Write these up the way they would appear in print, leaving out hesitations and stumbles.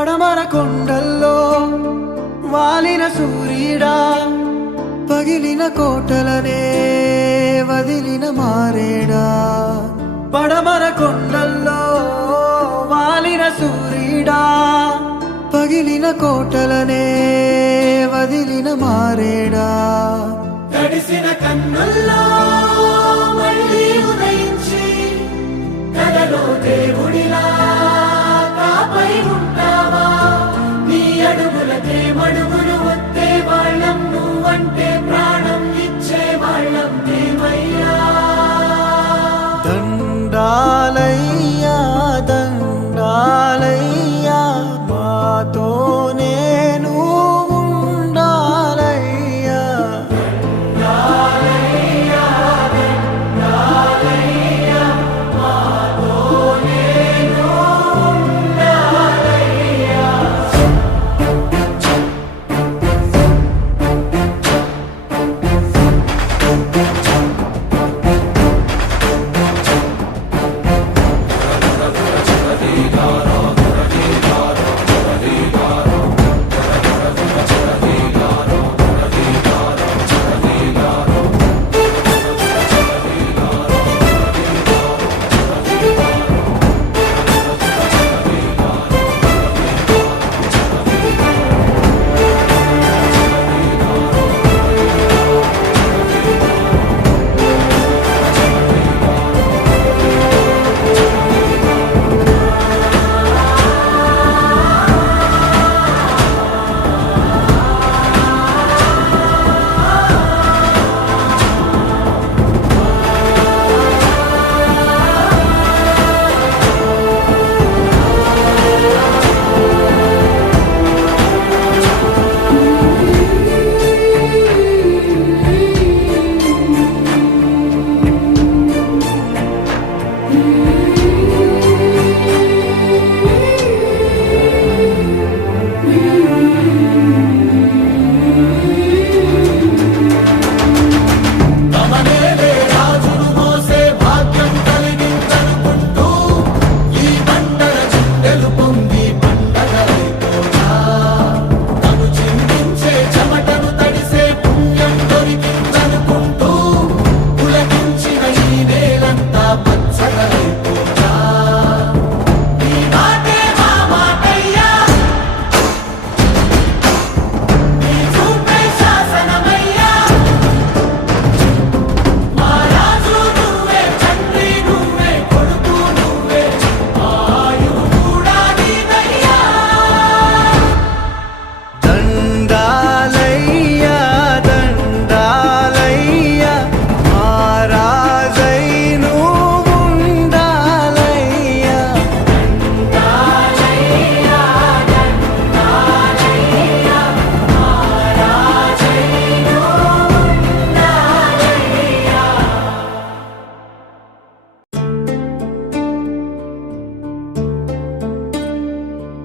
పడమర కొండల్లో వాలిన సూర్యుడా, పగిలిన కోటలనే వదిలిన మారేడా. పడమర కొండల్లో వాలిన సూర్యుడా, పగిలిన కోటలనే వదిలిన మారేడా. తడిసిన కన్నుల్లో మళ్ళీ ఉదయించి కలలో దేవుడిలా కాపై ఉంటావా? నీ అడుగులకే మడుగులు వస్తే వాళ్ళం, నువ్వంటే ప్రాణం ఇచ్చే వాళ్ళం మేమయ్యా. దండాలయ్యా దండాలయ్యా, మాతోనే నువ్వు ఉండాలయ్యా. దండాలయ్యా, దండాలయ్యా, మాతోనే నువ్వు ఉండాలయ్యా.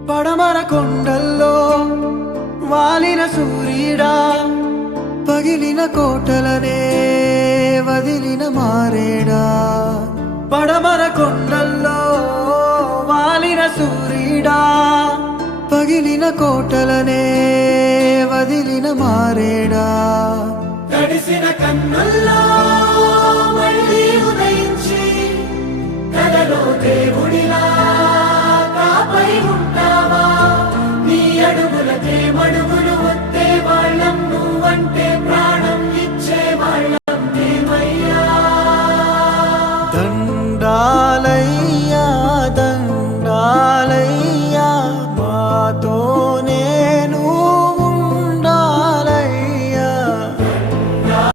పడమర కొండల్లో వాలిన సూర్యుడా, పగిలిన కోటలనే వదిలిన మారేడా. పడమర కొండల్లో వాలిన సూర్యుడా, పగిలిన కోటలనే వదిలిన మారేడా. తడిసిన కన్నుల్లో మళ్ళీ ఉదయించి కలలో దేవుడిలా కాపై ఉంటావా? నీ అడుగులకే మడుగులు వస్తే వాళ్ళం, నువ్వంటే